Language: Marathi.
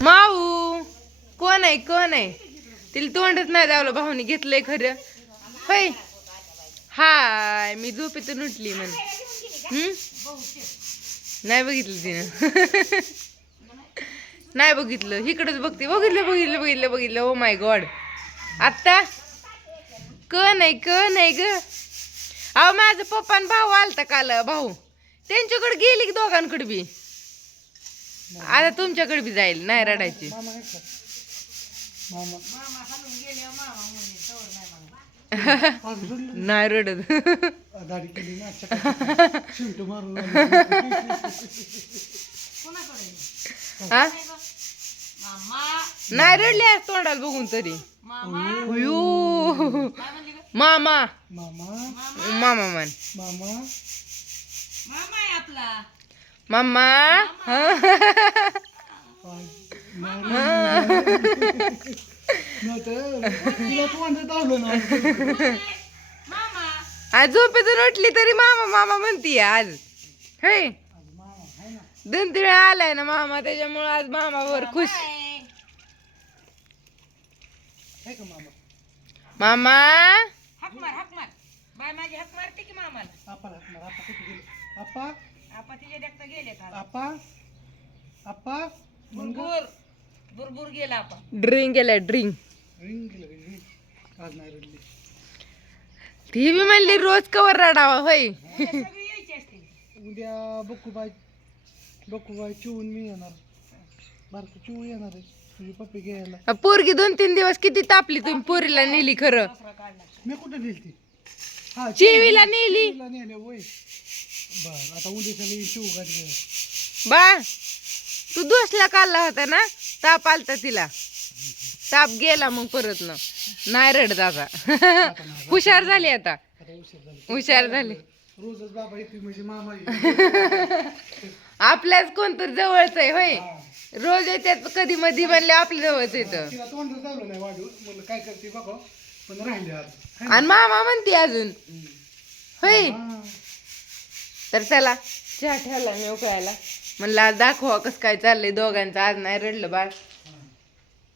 माऊ कोण आहे कोण आहे? तिला तोंडच नाही दावलं भाऊनी घेतलंय खरं. होय? हाय मी झोपेतून उठली म्हण. नाही बघितलं तिनं. नाही बघितलं. इकडंच बघते. बघितलं बघितलं बघितलं बघितलं. ओ माय गॉड आत्ता? क नाही क नाही ग? अहो माझं पप्पा आणि भाऊ आलता काल भाऊ. त्यांच्याकडे गेली की दोघांकडे बी? आता तुमच्याकडे बी जाईल नाही रडायची. नाही रडत. हा? नाही रडली आज तोंडाला बघून तरी. अयो मामा. मामा. मामा मामा. मामा ना आज झोपेतून उठली तरी मामा मामा म्हणती आज. हे दोन तीन वेळा आलाय ना मामा त्याच्यामुळे आज मामावर खुश. आहे. का मामा? मामा? हाक मार हाक मार. बाय माझी हाक मारते की मामाला? आपा हाकमार आपा कुठे गेले आपा आपा तिच्या देखता गेले का? आपा आपा बुरबुर बुरबुर गेला आपा. ड्रिंक केलाय ड्रिंक रिंग गेलं रिंग आज नाही रडली. ती बी म्हणली रोज कवर रडावा होय. सगळी यायची असते. उद्या बक्कूबाई बक्कूबाई चिवून मी येणार. बारकं चिवून येणार आहे. तुझी पप्पी घ्यायला. पोरगी दोन तीन दिवस किती तापली तुम्ही? पोरीला नेली खरं. मी कुठं नेली ती हा चिवीला नेली. नेले वय बर आता उद्याच्या तू दोसला काढला होता ना ताप आलता तिला. ताप गेला मग परत न. नाही रडत आता. हुशार झाली आता. आता उशीर झाली. हुशार झाली. रोजच बाबा येते म्हणजे मामा येते. आपल्याच कोणतरी जवळच आहे होय. रोज येतात कधी मधी म्हणले आपल्या जवळच येतं. तिला तोंड चालू नाही वाढून म्हणलं काय करते बघा पण राहिले आज. आणि मामा म्हणते अजून. होय. हा. तर चला. चहा ठेवला मी उकळायला. म्हणलं आज दाखवा कसं काय चाललंय दोघांचं. आज नाही रडलं बाळ.